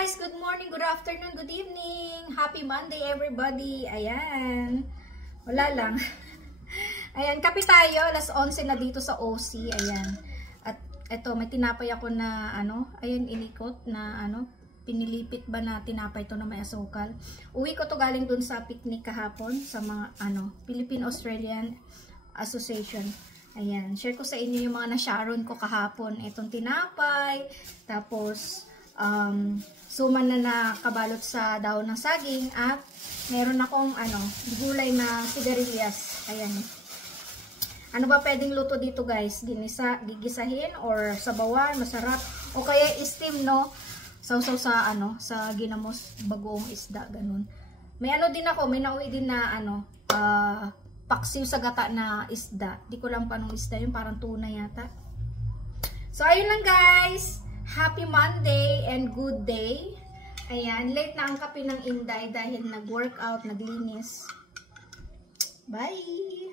guys! Good morning, good afternoon, good evening! Happy Monday everybody! Ayan. Wala lang. Ayan, kape tayo. Alas 11 na dito sa OC. Ayan. At eto, may tinapay ako na ayan, inikot na pinilipit ba na tinapay to na may asukal. Uwi ko to galing dun sa picnic kahapon sa mga Philippine-Australian Association. Ayan, share ko sa inyo yung mga na-sharon ko kahapon. Itong tinapay, tapos suman na nakabalot sa daon ng saging, at meron akong gulay na sigarilyas. Ayan. Ano ba pwedeng luto dito guys? Gigisahin or sabawan, masarap. O kaya steam, no? Sausaw sa sa ginamos, bagoong isda, ganun. May din ako, may nauwi din na paksiw sa gata na isda. Di ko lang pa nung isda yun, parang tuna yata. So ayun lang guys. Happy Monday and good day. Ayan, late na ang kape ng Inday dahil nag-workout, naglinis. Bye!